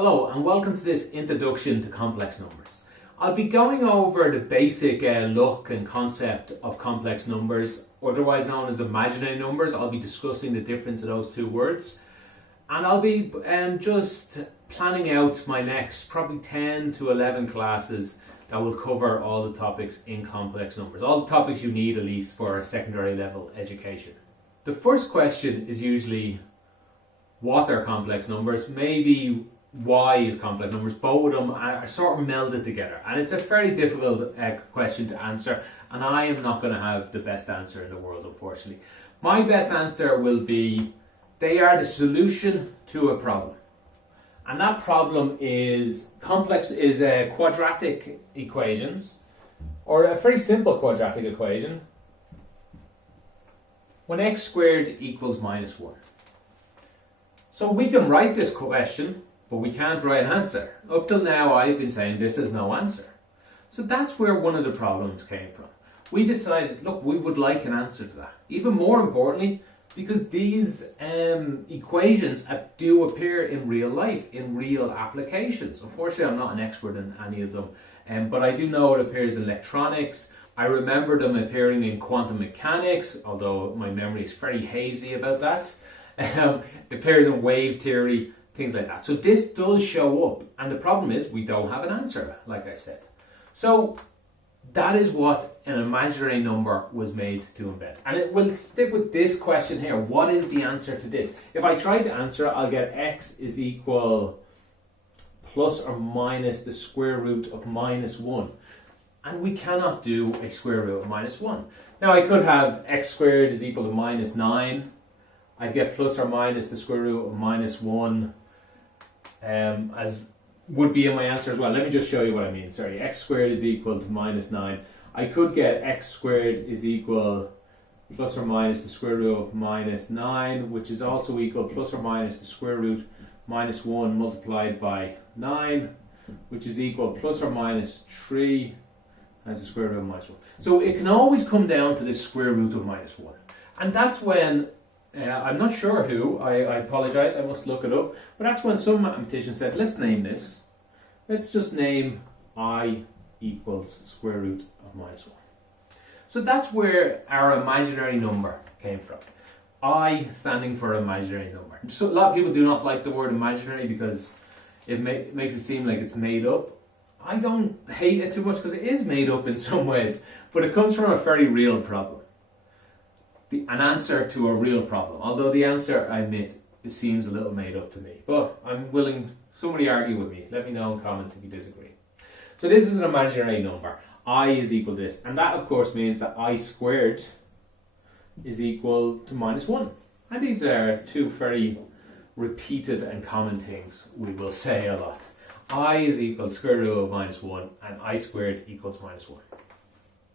Hello and welcome to this introduction to complex numbers. I'll be going over the basic look and concept of complex numbers, otherwise known as imaginary numbers. I'll be discussing the difference of those two words, and I'll be just planning out my next probably 10 to 11 classes that will cover all the topics in complex numbers, all the topics you need at least for a secondary level education. The first question is usually, what are complex numbers? Maybe why is complex numbers? Both of them are sort of melded together, and it's a very difficult question to answer, and I am not going to have the best answer in the world, unfortunately. My best answer will be they are the solution to a problem, and that problem is quadratic equations, or a very simple quadratic equation when x squared equals minus 1. So we can write this question, but we can't write an answer. Up till now I've been saying this is no answer. So that's where one of the problems came from. We decided, look, we would like an answer to that. Even more importantly, because these equations do appear in real life, in real applications. Unfortunately, I'm not an expert in any of them, but I do know it appears in electronics. I remember them appearing in quantum mechanics, although my memory is very hazy about that. It appears in wave theory, things like that. So this does show up, and the problem is we don't have an answer, like I said. So that is what an imaginary number was made to invent. And it will stick with this question here. What is the answer to this? If I try to answer it, I'll get x is equal plus or minus the square root of minus 1. And we cannot do a square root of minus 1. Now I could have x squared is equal to minus 9. I'd get plus or minus the square root of minus 1 as would be in my answer as well. Let me just show you what I mean. Sorry, x squared is equal to minus 9. I could get x squared is equal plus or minus the square root of minus 9, which is also equal plus or minus the square root minus 1 multiplied by 9, which is equal plus or minus 3 times the square root of minus 1. So it can always come down to the square root of minus 1. And that's when I'm not sure who, I apologize, I must look it up, but that's when some mathematician said, let's name this. Let's just name I equals square root of minus 1. So that's where our imaginary number came from. I standing for imaginary number. So a lot of people do not like the word imaginary because it makes it seem like it's made up. I don't hate it too much because it is made up in some ways, but it comes from a very real problem. An answer to a real problem. Although the answer, I admit, it seems a little made up to me. But I'm willing, somebody argue with me. Let me know in comments if you disagree. So this is an imaginary number. I is equal to this. And that of course means that I squared is equal to minus 1. And these are two very repeated and common things we will say a lot. I is equal to square root of minus 1 and I squared equals minus 1.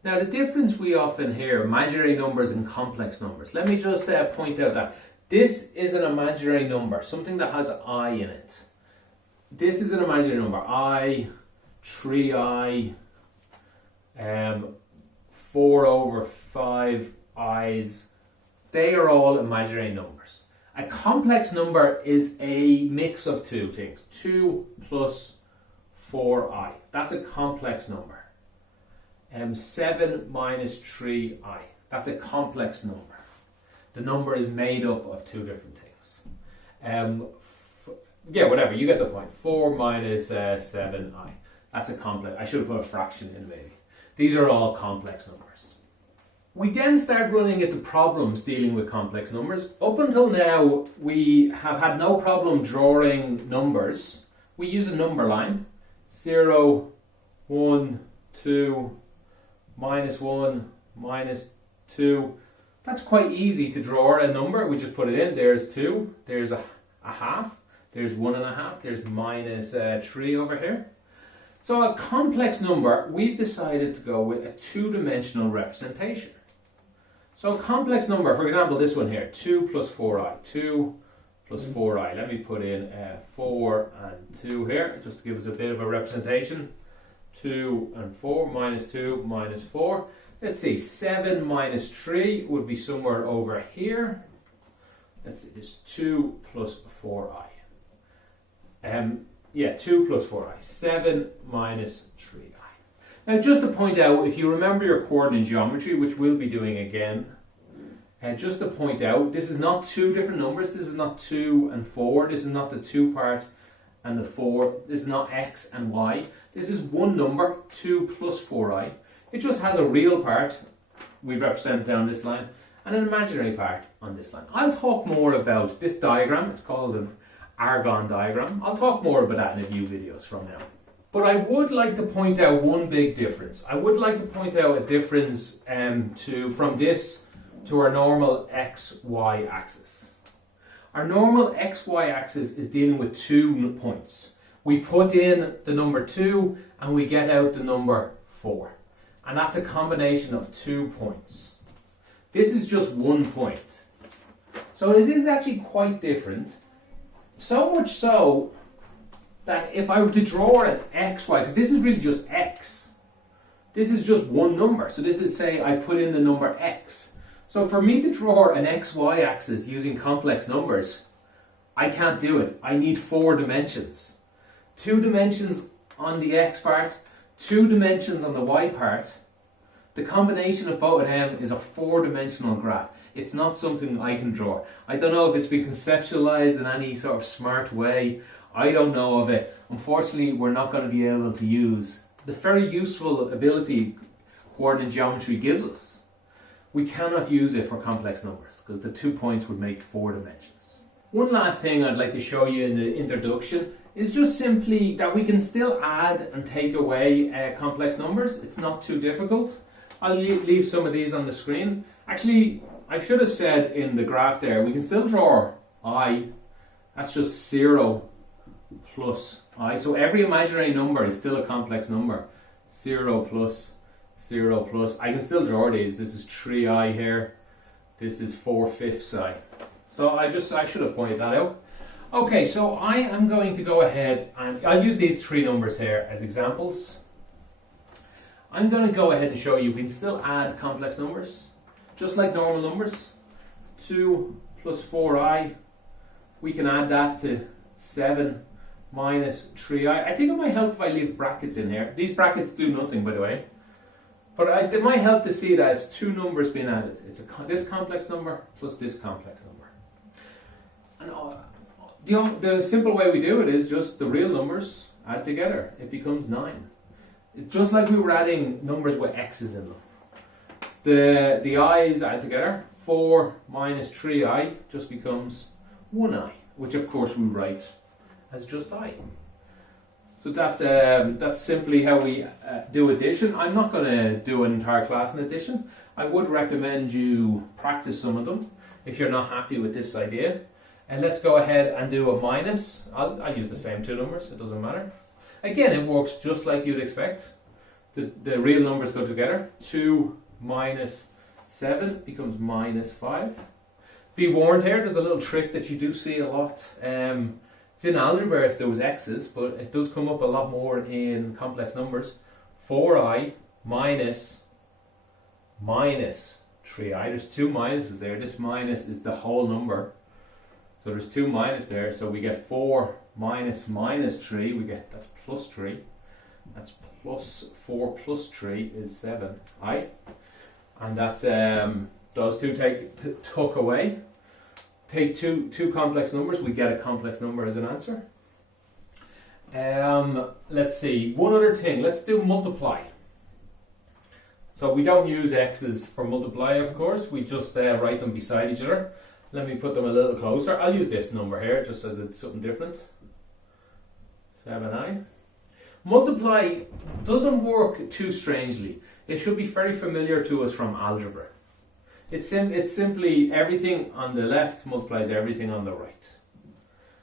Now the difference we often hear, imaginary numbers and complex numbers. Let me just point out that this is an imaginary number, something that has I in it. This is an imaginary number. I, 3i, 4 over 5 i's. They are all imaginary numbers. A complex number is a mix of two things. 2 plus 4i. That's a complex number. 7 minus 3i. That's a complex number. The number is made up of two different things. Yeah, whatever, you get the point. 4 minus 7i. That's a complex. I should have put a fraction in maybe. These are all complex numbers. We then start running into problems dealing with complex numbers. Up until now, we have had no problem drawing numbers. We use a number line. 0, 1, 2, minus 1, minus 2. That's quite easy to draw a number. We just put it in. There's 2, there's a half, there's 1.5, there's minus 3 over here. So a complex number, we've decided to go with a two-dimensional representation. So a complex number, for example, this one here, 2 plus 4i. 2 plus 4i. Let me put in 4 and 2 here, just to give us a bit of a representation. 2 and 4, minus 2, minus 4. Let's see, 7 minus 3 would be somewhere over here. Let's see, it's 2 plus 4i. 2 plus 4i. 7 minus 3i. Now just to point out, if you remember your coordinate geometry, which we'll be doing again, just to point out, this is not two different numbers. This is not 2 and 4. This is not the 2 part and the 4. This is not x and y. This is one number, 2 plus 4i. It just has a real part, we represent down this line, and an imaginary part on this line. I'll talk more about this diagram. It's called an argon diagram. I'll talk more about that in a few videos from now. But I would like to point out one big difference. I would like to point out a difference from this to our normal x-y axis. Our normal x-y axis is dealing with 2 points. We put in the number 2 and we get out the number 4. And that's a combination of 2 points. This is just 1 point. So it is actually quite different. So much so that if I were to draw an xy, because this is really just x. This is just one number. So this is, say, I put in the number x. So for me to draw an xy axis using complex numbers, I can't do it. I need 4 dimensions. 2 dimensions on the x part, 2 dimensions on the y part. The combination of both of them is a 4-dimensional graph. It's not something I can draw. I don't know if it's been conceptualized in any sort of smart way. I don't know of it. Unfortunately, we're not going to be able to use the very useful ability coordinate geometry gives us. We cannot use it for complex numbers because the 2 points would make 4 dimensions. One last thing I'd like to show you in the introduction is just simply that we can still add and take away complex numbers. It's not too difficult. I'll leave some of these on the screen. Actually, I should have said in the graph there, we can still draw I. That's just 0 plus I. So every imaginary number is still a complex number. 0 plus 0 plus. I can still draw these. This is 3i here. This is 4/5 I. So I should have pointed that out. Okay, so I am going to go ahead and I'll use these 3 numbers here as examples. I'm going to go ahead and show you we can still add complex numbers, just like normal numbers. 2 plus 4i, we can add that to 7 minus 3i. I think it might help if I leave brackets in here. These brackets do nothing, by the way. But it might help to see that it's 2 numbers being added. It's this complex number plus this complex number. And the simple way we do it is just the real numbers add together. It becomes 9. Just like we were adding numbers with x's in them. The i's add together. 4 minus 3i just becomes 1i, which of course we write as just I. So that's simply how we do addition. I'm not going to do an entire class in addition. I would recommend you practice some of them if you're not happy with this idea. And let's go ahead and do a minus. I'll use the same 2 numbers, it doesn't matter. Again, it works just like you'd expect. The real numbers go together. 2 minus 7 becomes minus 5. Be warned here, there's a little trick that you do see a lot. It's in algebra if there was x's, but it does come up a lot more in complex numbers. 4i minus 3i. There's 2 minuses there. This minus is the whole number. So there's 2 minus there. So we get 4 minus 3. We get, that's plus 3. That's plus 4 plus 3 is 7i. And that's those 2 tuck away. Take two complex numbers, we get a complex number as an answer. Let's see, one other thing, let's do multiply. So we don't use x's for multiply, of course, we just write them beside each other. Let me put them a little closer. I'll use this number here, just as it's something different. 7i. Multiply doesn't work too strangely. It should be very familiar to us from algebra. It's simply everything on the left multiplies everything on the right.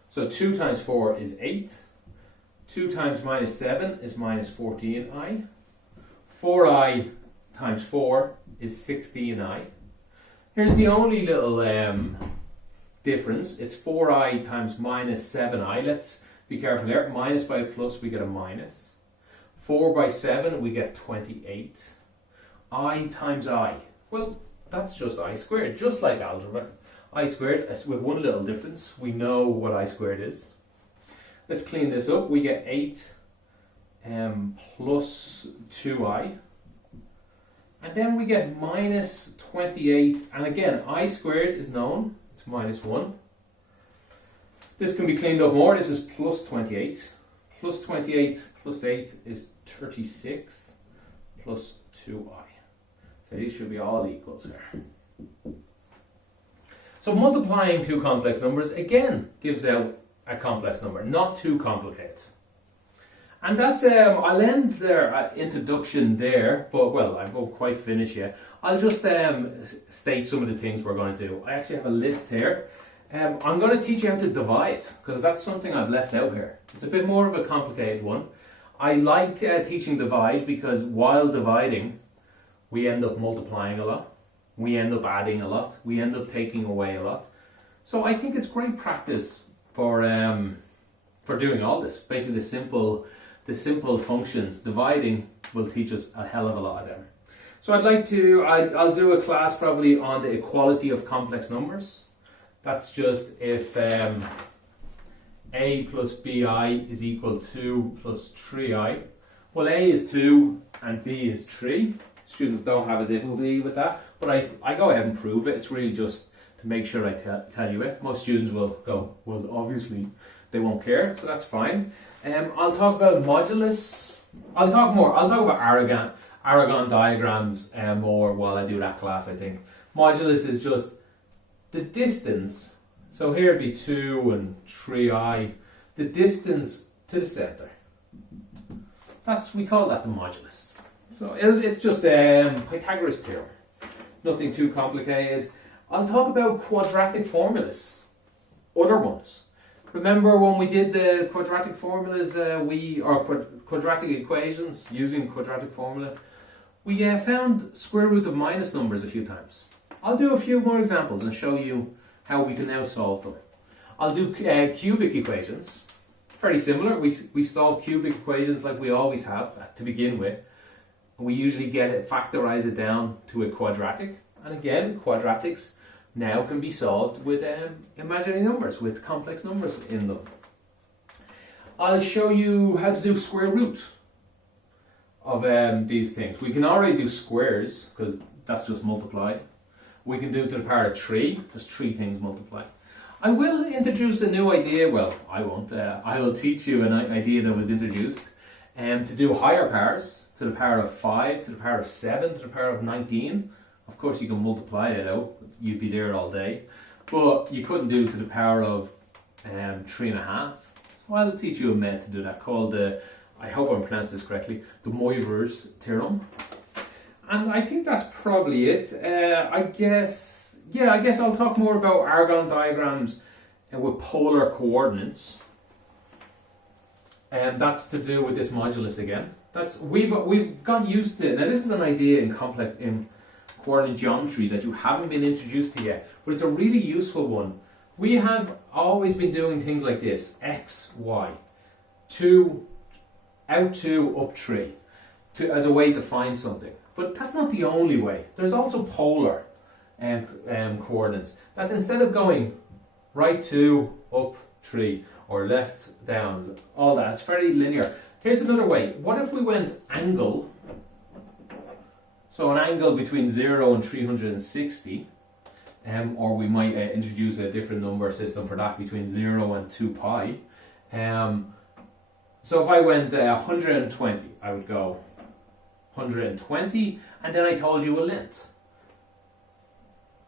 So 2 times 4 is 8. 2 times minus 7 is minus 14i. 4i times 4 is 16i. Here's the only little difference. It's 4i times minus 7i. Let's be careful there. Minus by a plus, we get a minus. 4 by 7, we get 28. I times I. Well, that's just I squared, just like algebra. I squared with one little difference. We know what I squared is. Let's clean this up. We get 8 plus 2i. And then we get minus 28. And again, I squared is known. It's minus 1. This can be cleaned up more. This is plus 28. Plus 28 plus 8 is 36 plus 2i. So these should be all equals here. So multiplying two complex numbers again gives out a complex number, not too complicated. And that's, I'll end their introduction there, but well, I won't quite finish yet. I'll just state some of the things we're going to do. I actually have a list here. I'm going to teach you how to divide, because that's something I've left out here. It's a bit more of a complicated one. I like teaching divide because while dividing, we end up multiplying a lot. We end up adding a lot. We end up taking away a lot. So I think it's great practice for doing all this. Basically the simple functions. Dividing will teach us a hell of a lot of them. So I'll do a class probably on the equality of complex numbers. That's just if a plus bi is equal to 2 plus 3i. Well, a is 2 and b is 3. Students don't have a difficulty with that, but I go ahead and prove it. It's really just to make sure I tell you it. Most students will go, well, obviously they won't care, so that's fine. I'll talk about modulus. I'll talk about Aragon diagrams more while I do that class, I think. Modulus is just the distance. So here it'd be 2 and 3i. The distance to the centre. We call that the modulus. So it's just Pythagoras theorem. Nothing too complicated. I'll talk about quadratic formulas. Other ones. Remember when we did the quadratic formulas, quadratic equations using quadratic formula, we found square root of minus numbers a few times. I'll do a few more examples and show you how we can now solve them. I'll do cubic equations. Very similar. We solve cubic equations like we always have to begin with. We usually factorize it down to a quadratic. And again, quadratics now can be solved with imaginary numbers, with complex numbers in them. I'll show you how to do square root of these things. We can already do squares, because that's just multiply. We can do to the power of 3, just 3 things multiply. I will introduce a new idea, well, I won't. I will teach you an idea that was introduced to do higher powers, to the power of 5, to the power of 7, to the power of 19. Of course you can multiply it out, you'd be there all day. But you couldn't do to the power of 3.5. So I'll teach you a method to do that called I hope I'm pronouncing this correctly, the Moivre's theorem. And I think that's probably it. I guess I'll talk more about Aragon diagrams with polar coordinates. And that's to do with this modulus again. We've got used to it. Now this is an idea in coordinate geometry that you haven't been introduced to yet, but it's a really useful one. We have always been doing things like this: x, y, 2, out 2, up 3, as a way to find something. But that's not the only way. There's also polar coordinates. That's instead of going right 2, up 3, or left down, all that. It's very linear. Here's another way. What if we went angle? So an angle between 0 and 360, or we might introduce a different number system for that, between 0 and 2 pi. So if I went 120, I would go 120, and then I told you a length.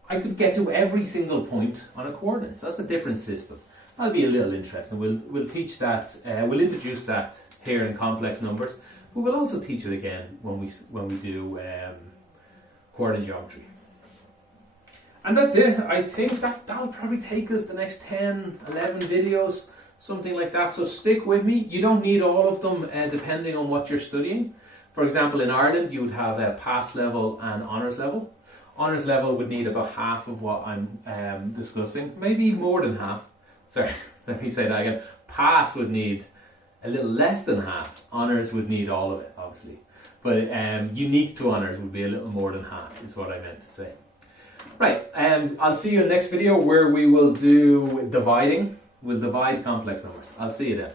I could get to every single point on a coordinate. So that's a different system. That'll be a little interesting. We'll teach that. We'll introduce that here in complex numbers, but we'll also teach it again when we do coordinate geometry. And that's it. I think that'll probably take us the next 10, 11 videos, something like that. So stick with me. You don't need all of them depending on what you're studying. For example, in Ireland, you would have a pass level and honours level. Honours level would need about half of what I'm discussing, maybe more than half. Sorry, let me say that again. Pass would need a little less than half. Honours would need all of it, obviously. But unique to honours would be a little more than half, is what I meant to say. Right, I'll see you in the next video where we will do dividing. We'll divide complex numbers. I'll see you then.